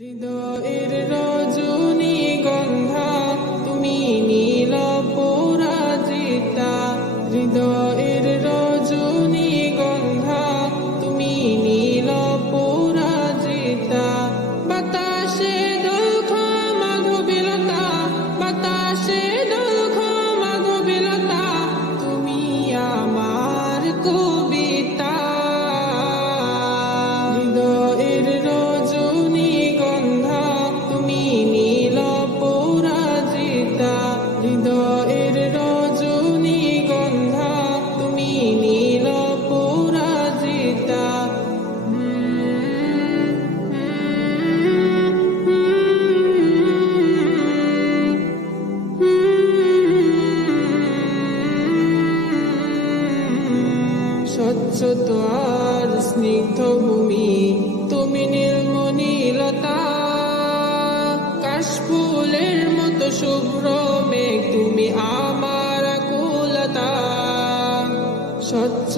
হৃদয়ের রজনীগন্ধা তুমি নীল পরাজিতা। হৃদয়ের রজনীগন্ধা তুমি নীল পরাজিতা। বাতাসে দোলখা মাধবীলতা, বাতাসে দোলখা মাধবীলতা, তুমি আমার কবিতা। হৃদয়ের রজনীগন্ধা তুমি নীল পরাজিতা। হৃদয়ের রজনীগন্ধা তুমি নীল পরাজিতা। স্বচ্ছ আর স্নিগ্ধ ভূমি তুমি নীলমণিলতা। কাশফুলের মতো শুভ্র মেঘ তুমি আমার আকুলতা। স্বচ্ছ